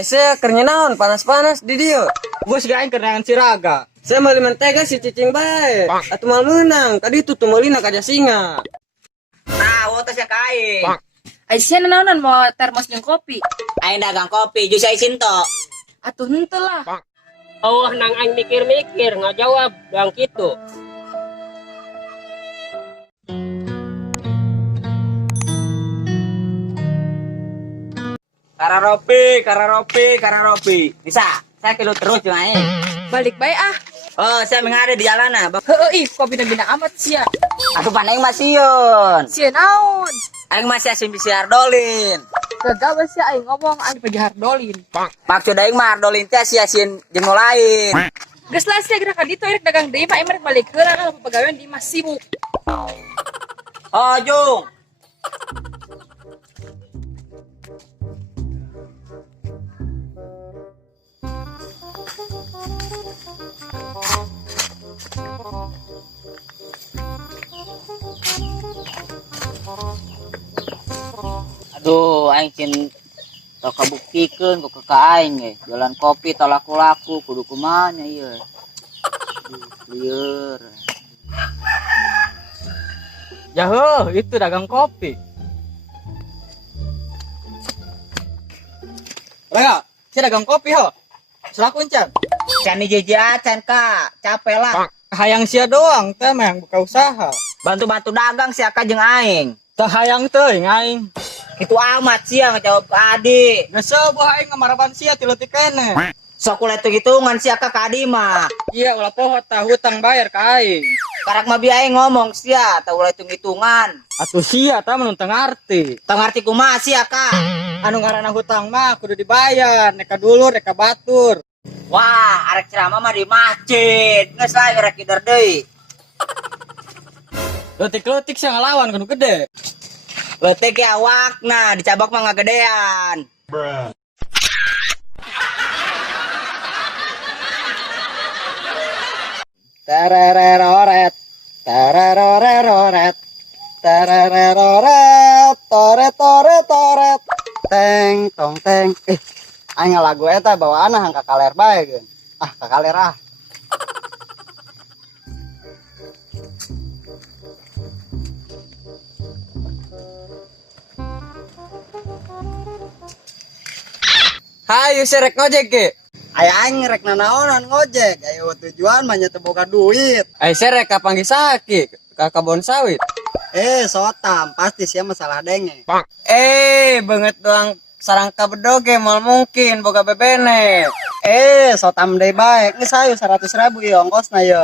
Saya kerja naon panas-panas di dia. Bos gaeng kerangan siraga. Saya mau mentega si cicing baik. Atau mau menang. Tadi itu tumalina kaja singa. Nah, wotos ya kain. Aisyah naonan mau termos jeung kopi. Aing dagang kopi, jus aisin to. Atuh henteu lah. Oh, nang aing mikir-mikir ngajawab yang gitu. Kararopi. Bisa, saya kilo terus jeung aing. Balik bae ah. Oh, saya mengada di jalanan. Heueuh ih kopi bina amat sia. Aku paneng masieun. Sia naon? Aing masih asin bisi ardolin. Gagawa sia aing ngomong aing pajahar dolin. Maksud aing mah ardolin teh asin jeung nu lain. Geus lah sia geura ka ditu rek dagang deui mah emang rek balik heula kalau pegawaian di mah sibuk. Oh, Jung. Aduh, aing cin teu kabuktikeun ku ka aing ge. Jualan kopi teu laku-laku kudu kumaha nya ieu. Lieur. Yahoo, itu dagang kopi. Rega, saya dagang kopi ho. Selaku encan. Can dijejacan, Kak. Capek lah. Hayang sia doang teh mah yang buka usaha. Bantu-bantu dagang si Aka jeung aing. Teu hayang teuing aing. Itu amat sia ngajawab ke Adi. Geus boh aing ngamarapan sia ti leutik kene. Sok ulah hitung-hitungan si Aka ka Adi mah. Iya ulah poho tah hutang bayar ka aing. Karak mah biaya ngomong sia, teu ulah hitung-hitungan. Atuh sia tah menuntang arti. Teu ngarti kumaha sia, Kak. Anu ngaranna hutang mah kudu dibayar, neka dulur, neka batur. Wah, arek ceramah mah di masjid. Geus lah rek kider deui. Leutik-leutik sia ngalawan kudu gede. Leutik ya awakna, dicabak mah ngagedean. Terereroret. Terereroret. Terereroret. Toret. Teng tong teng. Aing lagu eta bawaan hangka kaler bae geun. Ah, ka kaler ah. Hayu serek ngojek ge. Aya aing rek nanaonan ngojek. Ayo tujuan mah nya teu boga duit. Ai serek ka panggih saki ka kebon sawit. Sotam, pasti sia masalah denge. Banget doang sarangka bedoge mal mungkin boga bebene. Sotam deui bae. Geus hayu 100.000 ieu ongkosna yo.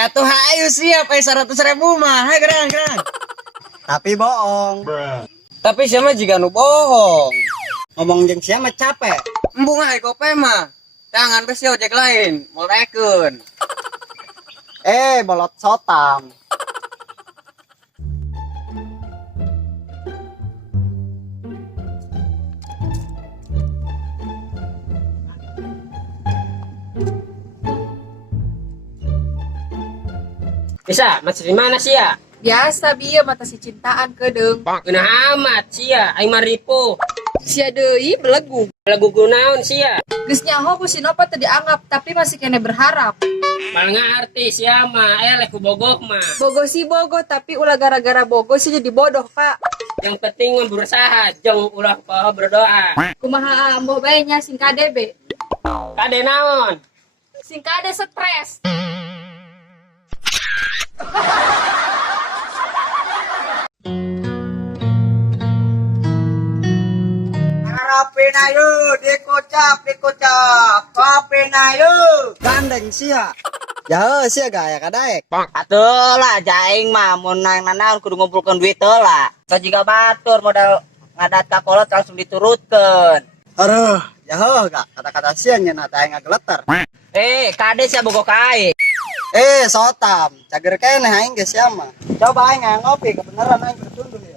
Atuh hayu siap 100.000 mah. Hai gerang. Tapi bohong. Tapi sia mah jiga nu bohong. Ngomong jeung sia mah capek. Embung hai kope mah. Tangan bes ojek lain, morekeun. Bolot sotam. Bisa, masih di mana sia? Biasa bieu mata si cintaan kedeung. Geunah amat sia, aing mah ripuh. Sia deui belegu. Lagu kunaon sia? Geus nyaho ku si Nova teu dianggap tapi masih kene berharap. Mal ngarti sia mah, eleh ku bogoh mah. Bogo si bogo tapi ulah gara-gara bogo sih jadi bodoh, Pak. Yang penting mah berusaha, jeung ulah poho berdoa. Kumaha amboh bae nya sing kade be. Kade naon? Sing kade stres. Kopi na yuk, dikocap. Kopi na yuk. Gandeng sia. Ya sia gaya kadaek. Atuh lah, jaing mah mun nanaon kudu ngumpulkeun duit heula. Sajiga batur modal ngadat ka kolot langsung diturutkeun. Aduh, ya gak kata-kata sia nya na teh ngageleter. Kade sia bogo kae. Sotam, cager keneh aing geus sia mah. Coba aing ngopi kebeneran aing bertunduh ya.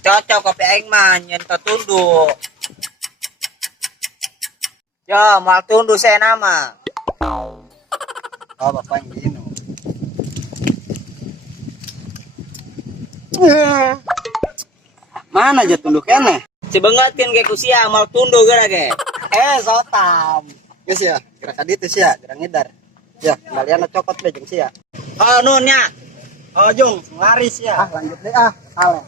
Cocok kopi aing mah nyen tunduk. Yo, moal tunduk saya nama. Oh, bapak yang gini. Mana aja tunduk keneh? Si bengat kan kayak kusia mal tundo gara ge. Sotam. Geus ya, gerak ka ditu sia, gerak ngedar. Ya, kembalian cokot deh jeung sia. Oh nunnya. Oh, Jung, laris ya. Lanjut deh ale.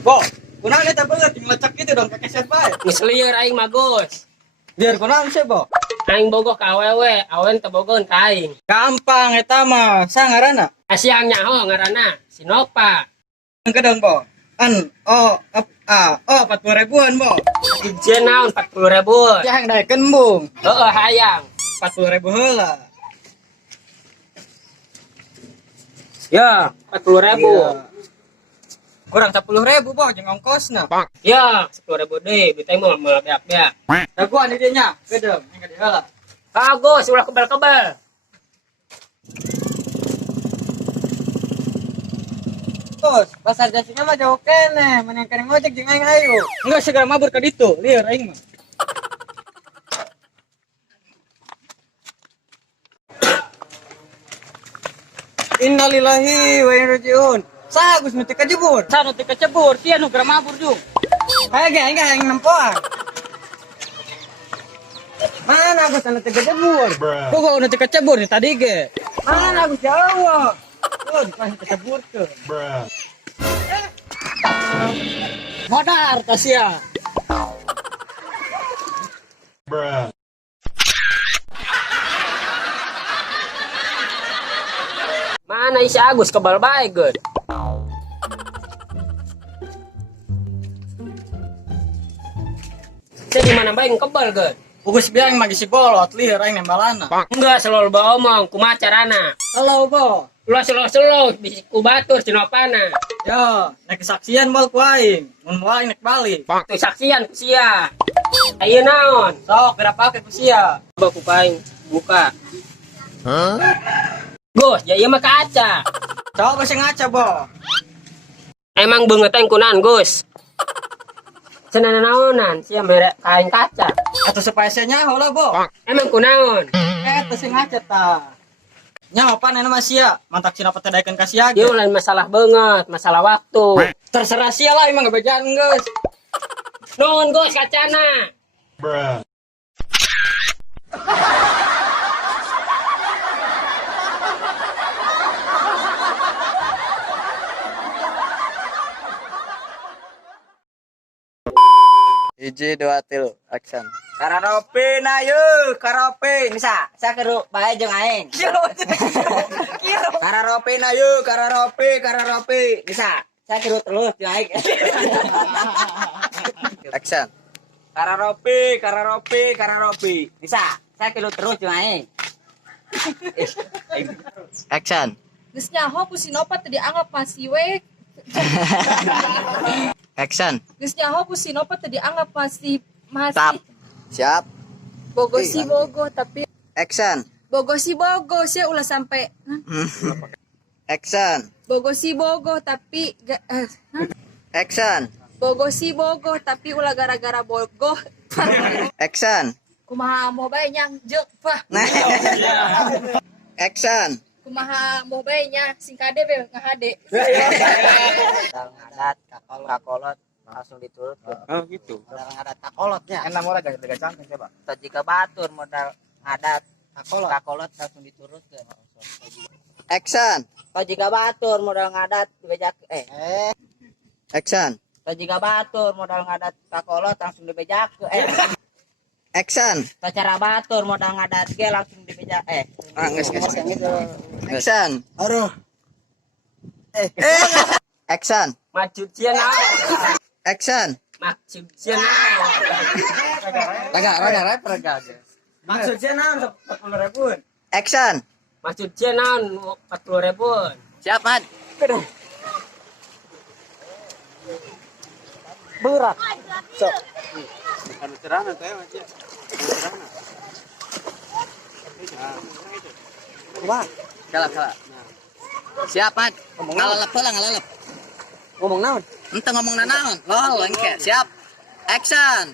Bo, kunaon eta beungeut ngelecek gitu dong ke keset bae. Geus lieur aing mah Gus. Biar kunaon sih, Bo? Aing bogoh ka awewe, awen teu bogohn ka aing. Gampang eta mah, sangarana. Asiang nyaho ngaranna Sinopa. Kedeng, Bo. Oh, 40 ribuan, Bo. Ijen naon 40.000. Yang daekeun, Bung. Heeh hayang. 40.000 heula. Ya, 40.000. Kurang 10.000, Bo, jeung ongkosna. Ya, 10.000 deui, biteng mah beak-beak. Daguan di dieu nya, kedeng, yang gede heula. Bagus, ulah kebal-kebal. Bos, pasar jasina mah jauh kene, mending kene ngojek jeung aing ayo. Enggak segera mabur ka ditu, lieur aing mah. Innalillahi wa inna ilaihi rajiun. Sagus nu teu kajebur. Sanu teh kecebur, sia nu gara mabur jung. Haye ge aing yang nempoan. Mana Agus anu teu kajebur? Bogo nu teh kecebur nih tadi ge. Mana Agus Jawa? Oh, dikasih keceburkeun. Modar ta sia. Mana isi Agus kebal bae, Gus. Saya di mana bae kebal, Gus. Ugus biang mah si bolot, lieur aing nembalana. Enggak selalu bawa omong, kumaha carana. Halo, Bo. Ulah selo-selo bisi ku batur Sinopana. Yo, naik kesaksian bal ku aing. Mun moal aing naik balik. Tu saksian ku sia. Ayeuna naon? Sok berapa ke ku sia. Coba ku paing buka. Gus, ya ieu mah kaca. Coba sing ngaca, Bo. Emang beungeut teh kunaon, Gus? Cenah naonan, sia mere kain kaca. Atuh supaya sia nyaho lah, Bo. Emang kunaon? Eta sing ngaca ta. Nyaho panen mah sia, mantak sina patedaekeun ka sia ge. Ieu lain masalah beungeut, masalah waktu. Terserah sia lah emang ngebejaan geus. Nuhun, Gus, kacana. Hiji dua tilu, action. Kararope na yeuh, karaope. Bisa, saya keru bae jeung aing. Kararope na yeuh, kararope. Bisa, saya keru terus jeung aing. Action. Kararope. Bisa, saya keru terus jeung aing. Action. Geus nyaho ku Sinopa teu dianggap masih we. Action. Geus nyaho ku Sinopa teu dianggap masih Tap. Siap. bogo si bogo tapi Action. bogo si bogo sia ulah sampai Action. bogo si bogo tapi Action. bogo si bogo tapi ulah gara-gara bogo. Action. Kumaha mau bae nyang jeuk pah. Action. Kumaha mau bae nya sing kade be ngahade. Ngadat kakolot langsung diturut. Oh gitu. Ngadat kakolotnya. Enak murah gak cantik coba. Jika batur modal ngadat kakolot langsung diturutkeun. Action. Jika batur modal ngadat dibejak Action. jika batur modal ngadat kakolot langsung dibejak Action. cara batur modal ngadat ge langsung dibejak Geus. gitu. Action. Aduh. Action. Maksud sia naon? Action. Maksud sia naon? Raga. Maksudnya naon 40.000. Action. Maksud sia naon 40.000? Siap, Mat. Berat. Sok. Anu cerana teh aja. Wah, kalah. Siap, Mat. Ngalalep heula ngalalep. Ngomong naon? Ente ngomong naon? Lol, engke. Siap. Action.